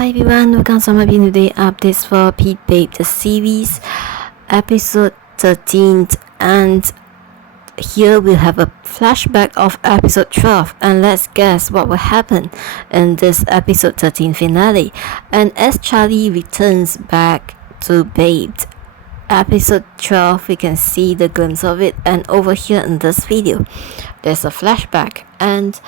Hi everyone, welcome to my video today updates for pitbabetheseries episode 13, and here we have a flashback of episode 12, and let's guess what will happen in this episode 13 finale. And as Charlie returns back to Babe, episode 12, we can see the glimpse of it, and over here in this video there's a flashback, and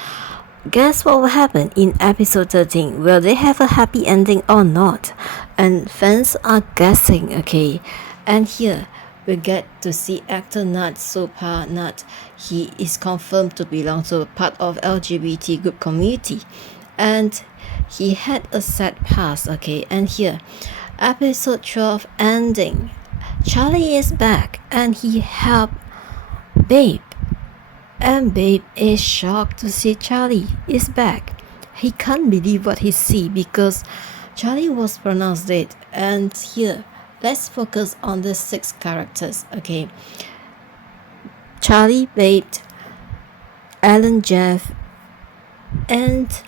guess what will happen in episode 13? Will they have a happy ending or not? And fans are guessing, okay? And here we get to see actor Nut, Sopa Nut. He is confirmed to belong to a part of LGBT group community, and he had a sad past, okay? And here, episode 12 ending. Charlie is back and he helped Babe. And Babe is shocked to see Charlie is back. He can't believe what he see because Charlie was pronounced dead. And here, let's focus on the 6 characters, okay? Charlie, Babe, Alanjeff, and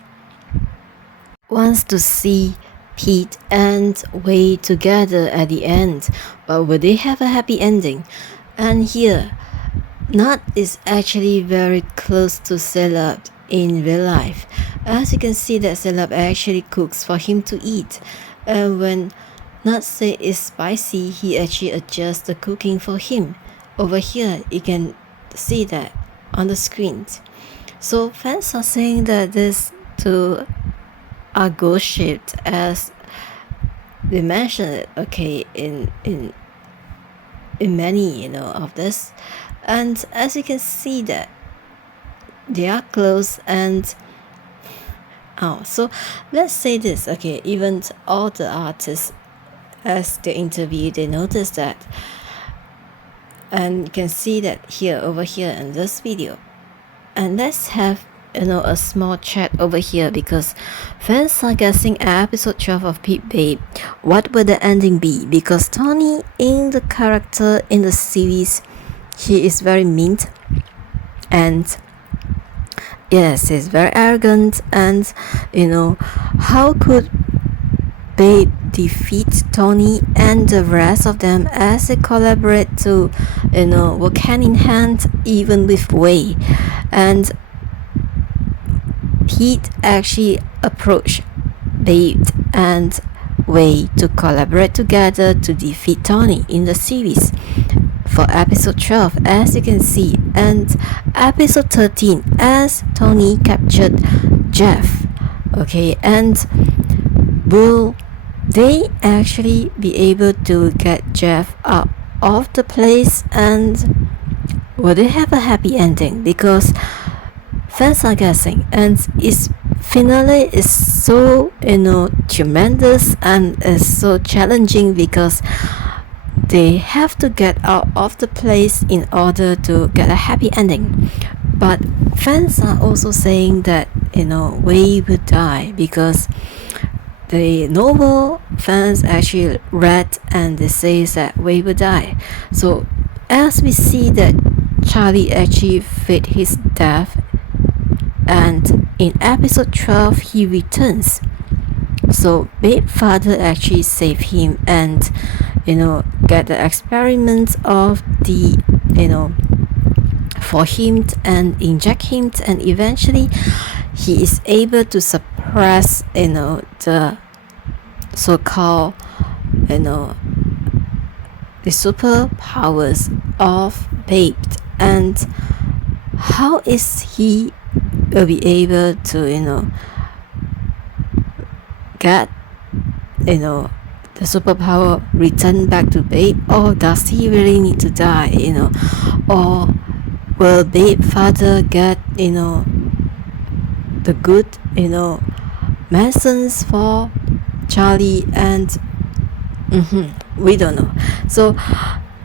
wants to see Pete and Way together at the end. But will they have a happy ending? And here, Nut is actually very close to Sailub in real life. As you can see that Sailub actually cooks for him to eat, and when Nut says it's spicy, he actually adjusts the cooking for him. Over here you can see that on the screen. So fans are saying that these two are ghost shaped, as they mentioned it, okay, in many of this. And as you can see that they are close, and so let's say this, okay, even all the artists as they interview, they notice that, and you can see that here over here in this video. And let's have a small chat over here, because fans are guessing episode 12 of Pit Babe, what will the ending be? Because Tony in the character in the series, he is very mean, and yes, he's very arrogant, and how could Babe defeat Tony and the rest of them as they collaborate to work hand in hand even with Way? And Pete actually approached Babe and Way to collaborate together to defeat Tony in the series for episode 12, as you can see. And episode 13, as Tony captured Jeff, okay, and will they actually be able to get Jeff out of the place, and will they have a happy ending? Because fans are guessing, and its finale is so tremendous and is so challenging, because they have to get out of the place in order to get a happy ending. But fans are also saying that Way will die, because the novel fans actually read and they say that Way will die. So as we see that Charlie actually faked his death, and in episode 12 he returns, so Babe's father actually saved him and get the experiments of the for him and inject him, and eventually he is able to suppress the so-called the superpowers of Babe. And how is he will be able to get the superpower return back to Babe, or does he really need to die? Or will Babe father get the good medicines for Charlie? And we don't know. So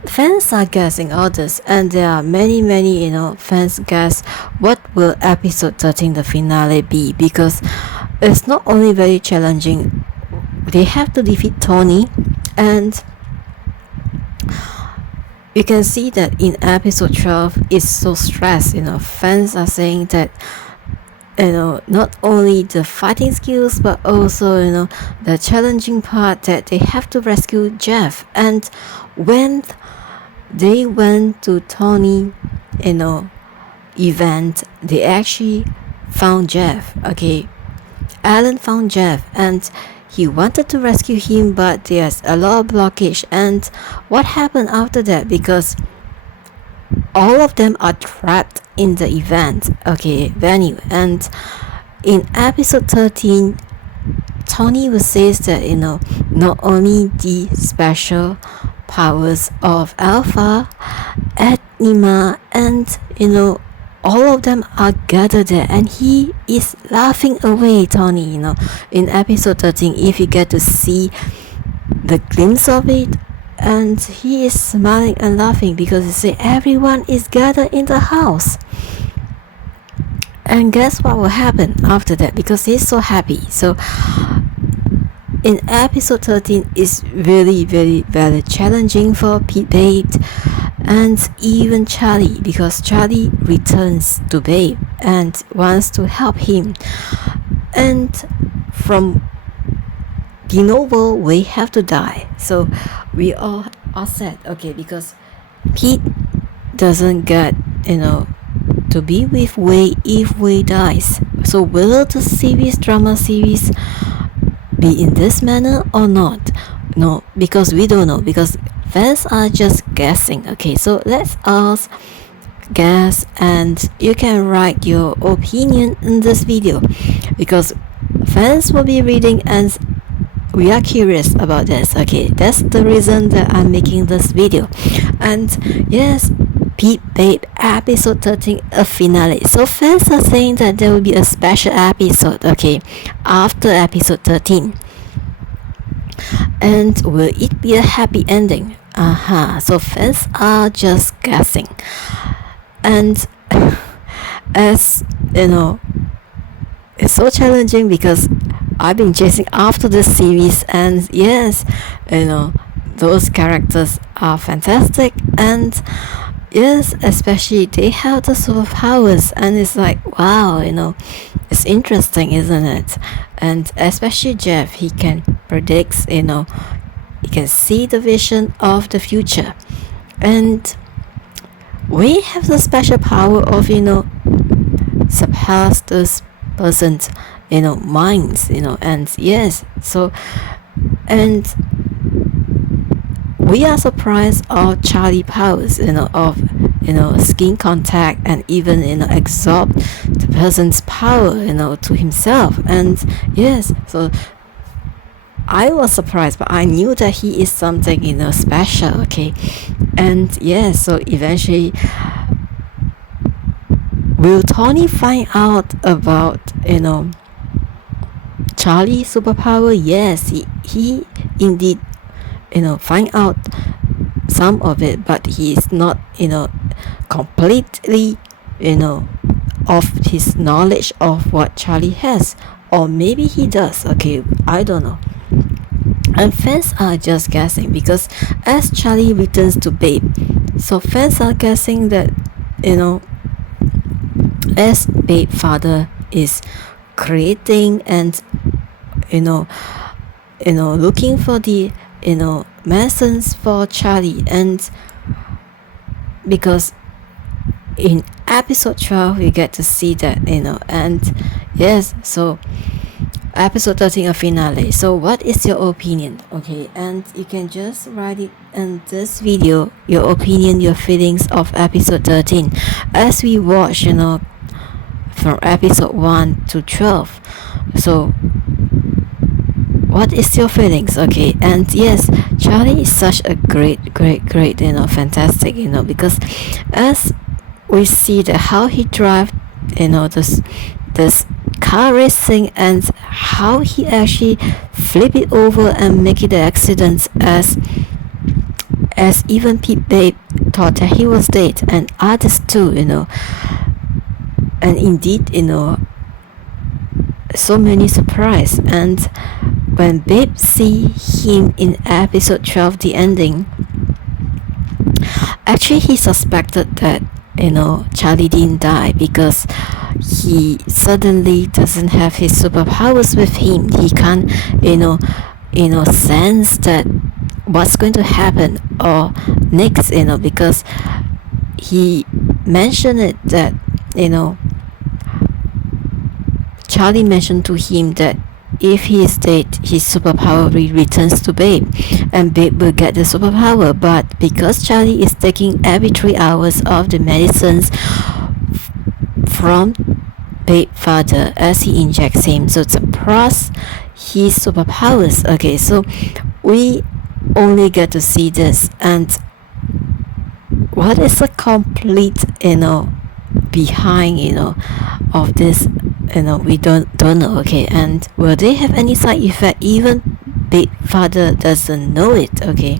fans are guessing all this, and there are many fans guess what will episode 13 the finale be, because it's not only very challenging, they have to defeat Tony, and you can see that in episode 12 it's so stressed. Fans are saying that not only the fighting skills but also the challenging part that they have to rescue Jeff. And when they went to Tony event, they actually found Jeff. Okay, Alan found Jeff and he wanted to rescue him, but there's a lot of blockage. And what happened after that, because all of them are trapped in the event venue. And in episode 13, Tony will say that not only the special powers of Alpha, Nima, and all of them are gathered there, and he is laughing away, Tony. In episode 13, if you get to see the glimpse of it, and he is smiling and laughing because he say everyone is gathered in the house. And guess what will happen after that, because he's so happy. So in episode 13 is really very very challenging for Pete Babe and even Charlie, because Charlie returns to Babe and wants to help him. And from the novel, we have to die. So we all are sad, because Pete doesn't get to be with Way if Way dies. So will the drama series be in this manner or not? No, because we don't know, because fans are just guessing. So let's ask guess, and you can write your opinion in this video, because fans will be reading and we are curious about this. That's the reason that I'm making this video. And yes, Pete Babe episode 13 a finale. So fans are saying that there will be a special episode after episode 13. And will it be a happy ending? So fans are just guessing. And as it's so challenging because I've been chasing after this series, and yes, those characters are fantastic, and yes, especially they have the superpowers, and it's like, wow, it's interesting, isn't it? And especially Jeff, he can predict, he can see the vision of the future, and we have the special power of surpass this person's minds, and yes, so, and we are surprised of Charlie powers, of skin contact, and even absorb the person's power to himself. And yes, so I was surprised, but I knew that he is something special. And yes, so eventually will Tony find out about Charlie's superpower? Yes, he indeed find out some of it, but he is not completely of his knowledge of what Charlie has, or maybe he does. I don't know. And fans are just guessing, because as Charlie returns to Babe, so fans are guessing that as Babe father is creating and looking for the medicines for Charlie. And because in episode 12 we get to see that and yes, so episode 13 a finale. So what is your opinion? And you can just write it in this video, your opinion, your feelings of episode 13 as we watch from episode 1 to 12. So what is your feelings? And yes, Charlie is such a great fantastic, because as we see that how he drive this car racing, and how he actually flip it over and make it an accident, as even Pete Babe thought that he was dead, and others too, and indeed so many surprise. And when Babe see him in episode 12, the ending, actually he suspected that Charlie didn't die, because he suddenly doesn't have his superpowers with him. He can't sense that what's going to happen or next, because he mentioned it that Charlie mentioned to him that if he is dead, his superpower returns to Babe, and Babe will get the superpower. But because Charlie is taking every 3 hours of the medicines from Babe's father as he injects him, so suppress his superpowers. Okay, so we only get to see this, and what is the complete behind of this, we don't know. Okay, and will they have any side effect? Even Big Father doesn't know it. Okay,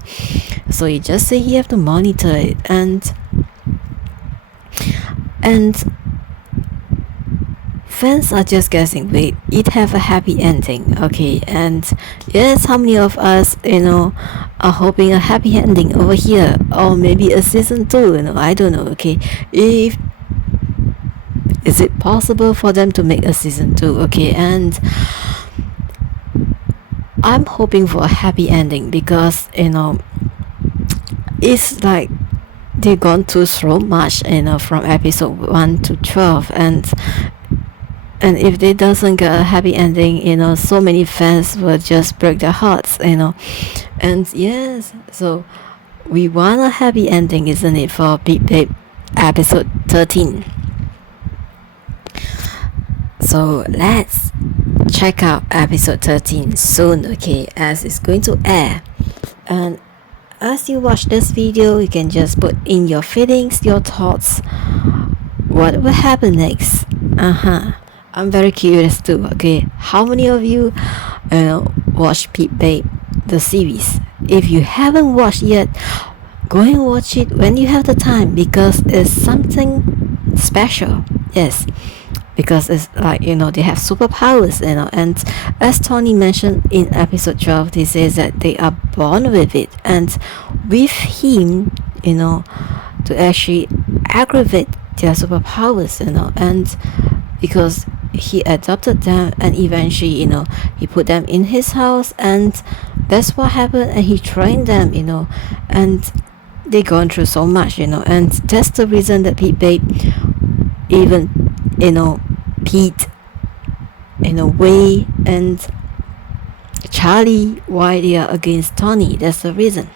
so you just say you have to monitor it, and fans are just guessing, wait, it have a happy ending. Okay, and yes, how many of us are hoping a happy ending over here, or maybe a season 2? I don't know. Okay, is it possible for them to make a season 2? Okay, and I'm hoping for a happy ending, because it's like they've gone through so much from episode 1 to 12, and if they doesn't get a happy ending, so many fans will just break their hearts, and yes, so we want a happy ending, isn't it, for Big Babe episode 13. So let's check out episode 13 soon, okay, as it's going to air. And as you watch this video, you can just put in your feelings, your thoughts, what will happen next. I'm very curious too. Okay, how many of you watch Pit Babe the series? If you haven't watched yet, go and watch it when you have the time, because it's something special. Yes, because it's like they have superpowers, and as Tony mentioned in episode 12, he says that they are born with it, and with him to actually aggravate their superpowers, and because he adopted them, and eventually he put them in his house, and that's what happened, and he trained them, and they gone through so much, and that's the reason that Pete Babe, even Pete, Way, and Charlie, why they are against Tony. That's the reason,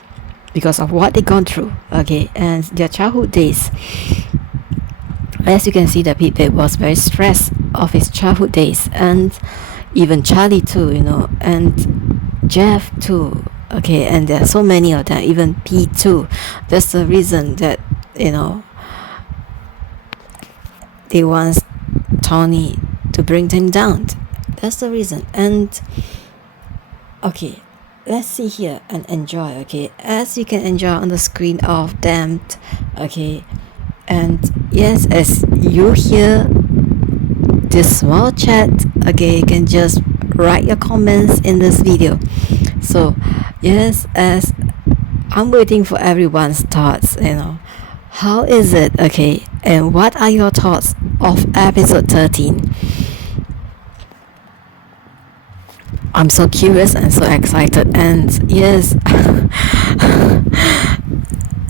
because of what they gone through. Okay, and their childhood days. As you can see, that Pete Babe was very stressed of his childhood days, and even Charlie too, and Jeff too. Okay, and there are so many of them, even Pete too. That's the reason that they want Tony to bring them down. That's the reason. And okay, let's see here and enjoy. Okay, as you can enjoy on the screen of them. Okay, and yes, as you hear this small chat, okay, you can just write your comments in this video. So yes, as I'm waiting for everyone's thoughts, how is it, okay, and what are your thoughts of episode 13? I'm so curious and so excited, and yes,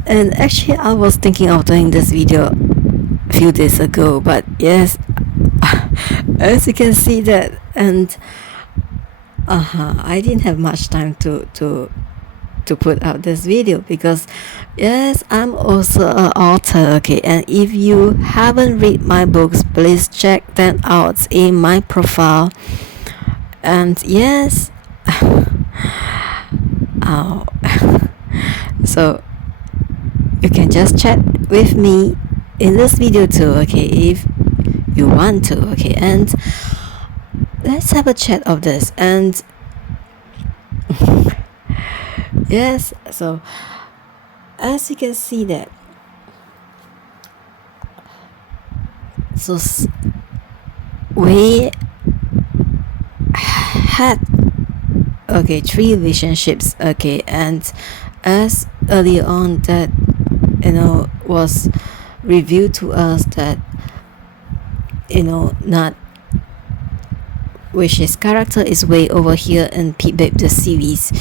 and actually I was thinking of doing this video a few days ago, but yes, as you can see that, and I didn't have much time to put out this video, because yes, I'm also an author. Okay, and if you haven't read my books, please check them out in my profile. And yes, so you can just chat with me in this video too, okay, if you want to. Okay, and let's have a chat of this. And yes, so as you can see that, so we had 3 relationships, okay, and as earlier on that was revealed to us that not, which his character is way over here in Pitbabe the series.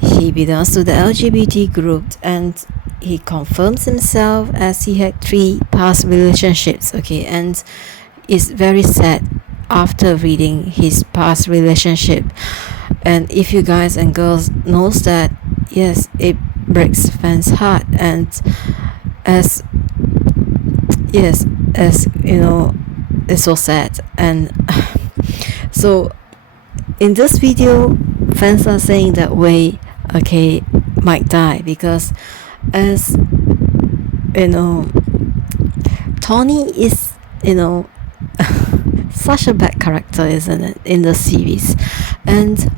He belongs to the LGBT group, and he confirms himself as he had 3 past relationships, okay, and it's very sad after reading his past relationship. And if you guys and girls knows that, yes, it breaks fans' heart, and as it's so sad. And so in this video, fans are saying that Wei, okay, might die, because as Tony is such a bad character, isn't it, in the series. And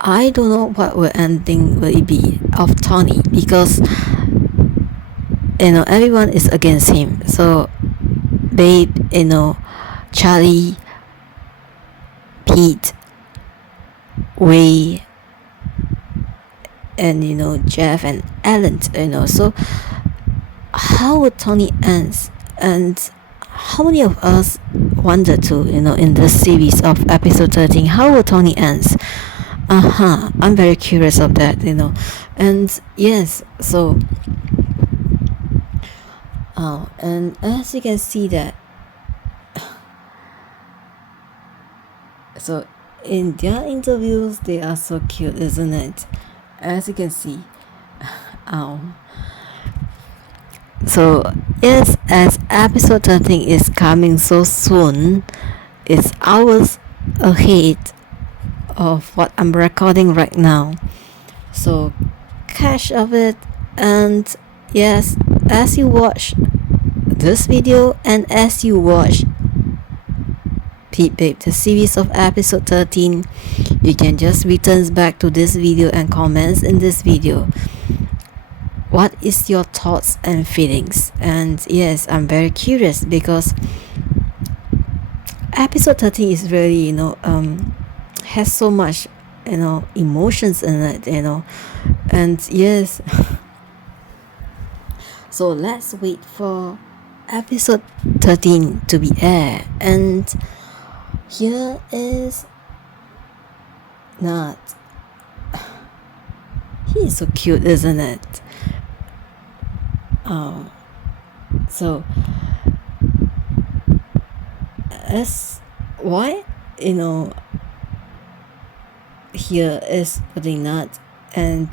I don't know what ending will it be of Tony, because everyone is against him. So Babe, Charlie, Pete, Wei, and Jeff and Alan, so how would Tony end? And how many of us wonder to, in this series of episode 13, how will Tony end? I'm very curious of that, and yes, so and as you can see that, so in their interviews, they are so cute, isn't it? As you can see. So yes, as episode 13 is coming so soon, it's hours ahead of what I'm recording right now. So catch of it, and yes, as you watch this video and as you watch Pitbabe the series of episode 13, you can just return back to this video and comments in this video. What is your thoughts and feelings? And yes, I'm very curious, because episode 13 is really has so much emotions in it, and yes. So let's wait for episode 13 to be aired. And here is Nut. He's so cute, isn't it? So as why here is putting Nut, and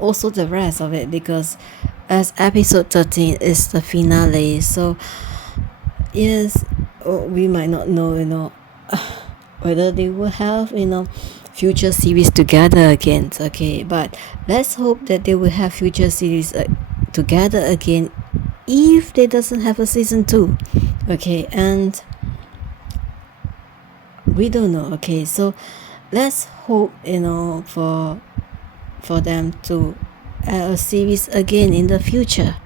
also the rest of it, because as episode 13 is the finale, so yes, we might not know whether they will have future series together again, okay, but let's hope that they will have future series together again if they doesn't have a season 2, okay, and we don't know, okay, so let's hope for them to add a series again in the future.